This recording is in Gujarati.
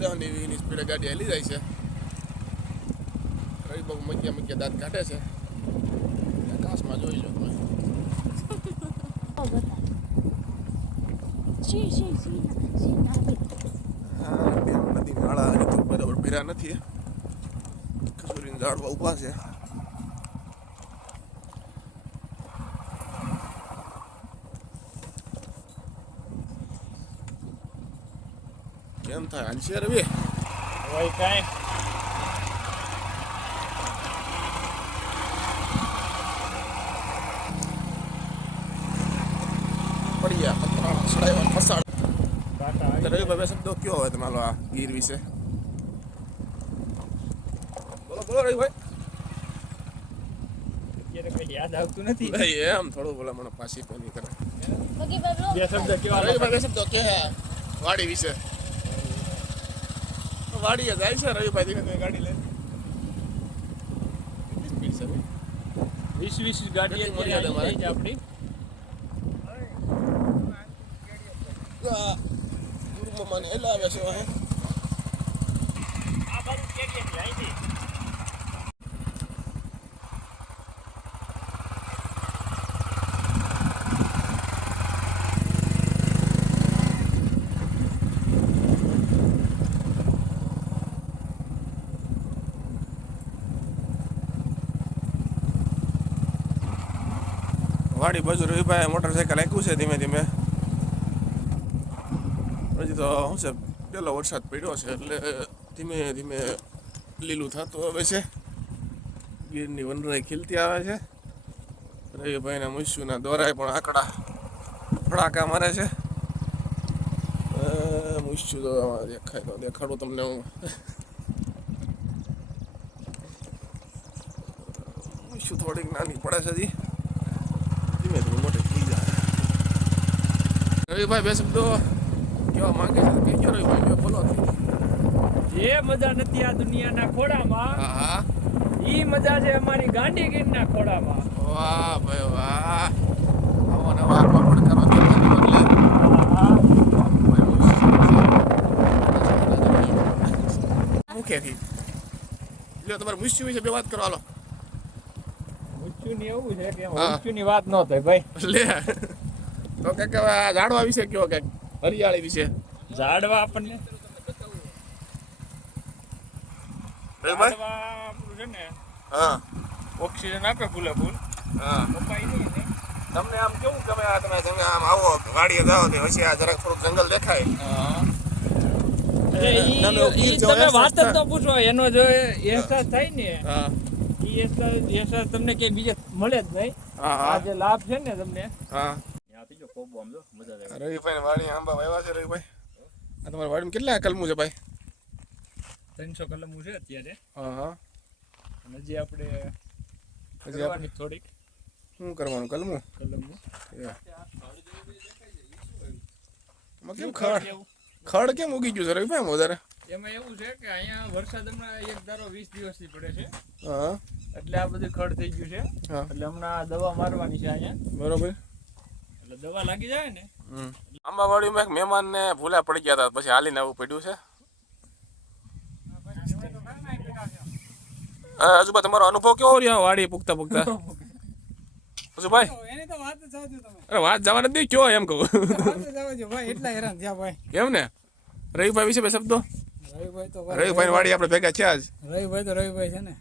દહની સ્પીડે ગાડી હાલી જાય છે. રવિ બાબુ મક્યા દાંત કાઢે છે. કાશમાં જોઈ લો તમે. નદી નાળા બરાબર ભર્યા નથી. કસૂરીના ઝાડવા ઊભા છે. કેમ થાય હાલશે રવિ? હોય કાંઈ પડી ગયા પતરાળા સડાવ્યા ફસાડ. કાંટા રવિભાઈ શબ્દો કયો હોય તમારો આ ગીર વિશે? બોલો બોલો રવિભાઈ. અત્યારે કઈ યાદ આવતું નથી. એમ થોડું બોલા મને પાછી કોની કરે. બે શબ્દ કેવા રવિભાઈ બે શબ્દો કે વાડી વિશે. વાડીએ જાય છે રવિભાઈ ધીમે ગાડી લઈને. કેટલી સ્પીડ છે? 20 ગાડી અત્યારે આપણી ગુરુમાને હલાવે છે વાહે. આ બાજુ કેરીએ છે અહીંથી. વાડી બાજુ રવિભાઈ મોટરસાઇકલ આંક્યું છે ધીમે ધીમે. હજી તો શું છે પેલો વરસાદ પડ્યો છે એટલે ધીમે ધીમે લીલું થતું આવે છે. ગીરની વનરાઈ ખીલતી આવે છે. રવિભાઈના મુસ્યુના દોરાય પણ આંકડા ફડાકા મારે છે. મુસ્યુ તો દેખાય તો દેખાડું તમને હું. મુસ્યુ થોડીક નાની પડે છે હજી. ધીમે ધીમે મોટી થઈ જાય. રવિભાઈ બે શબ્દો કેવા માંગે છે કે ક્યાં રવિભાઈ કે બોલો. જે મજા નથી આ દુનિયાના ખોડામાં, હા ઈ મજા છે અમારી ગાંધીગીરના ખોડામાં. વાહ ભાઈ વાહ. આવો નવા પાપડ કરો છો બદલે. મુખ્યથી લ્યો તમારે મુસ્યુ વિશે બે વાત કરો હાલો. મુચ્યુની એવું છે કે મુચ્યુની વાત ન થાય ભાઈ. લે તો કંઈક હવે આ ઝાડવા વિશે કયો કંઈક હરિયાળી વિશે. ઝાડવા આપણને રવિભાઈ ઝાડવા આપણું છે ને હા ઓક્સિજન આપે ફૂલે ફૂલ હા. કપાઈ નહીં ને. તમને આમ કેવું ગમે આ તમે આમ આવો વાડીએ જાઓ તો પછી આ જરાક થોડુંક જંગલ દેખાય. એટલે ઈ તમે વાત જ તો પૂછો એનો જો અહેસાસ થાય ને હા ઈ અહેસાસ તમને ક્યાંય બીજે મળે જ નહીં. હા આ જે લાભ છે ને તમને હા. ત્યાંથી જો કોબો આમ જો મજા આવે. રવિભાઈ વાડી આંબા વાવ્યા છે રવિભાઈ. આ તમારી વાડીમાં કેટલા કલમું છે ભાઈ? 300 કલમું છે અત્યારે. હા હા. અને જે આપણે હજી આપણે થોડીક શું કરવાનું કલમું? કલમું એમાં કેમ ખડ કેમ ઉગી ગયું છે રવિભાઈ વધારે? એમાં એવું છે કે અહીંયા વરસાદ હમણાં એક ધારો 20 દિવસથી પડે છે હા એટલે આ બધું ખડ થઈ ગયું છે. હા એટલે હમણાં દવા મારવાની છે અહીંયા. બરોબર. એટલે દવા લાગી જાય ને. આંબાવાડીમાં એક મહેમાનને ભૂલા પડી ગયા હતા પછી હાલીને આવું પડ્યું છે. હજુભાઈ તમારો અનુભવ કેવો રહ્યો વાડી પૂગતા પૂગતા? હજુભાઈ એની તો વાત જ આવજો તમે. અરે વાત જવા નથી કયો એમ કહું. વાત જ આવજો ભાઈ, એટલા હેરાન થયા ભાઈ. કેમ ને રવિભાઈ વિશે બે શબ્દો. રવિભાઈ તો રવિભાઈ વાડી આપણે ભેગા છે આજ. રવિભાઈ તો રવિભાઈ છે ને.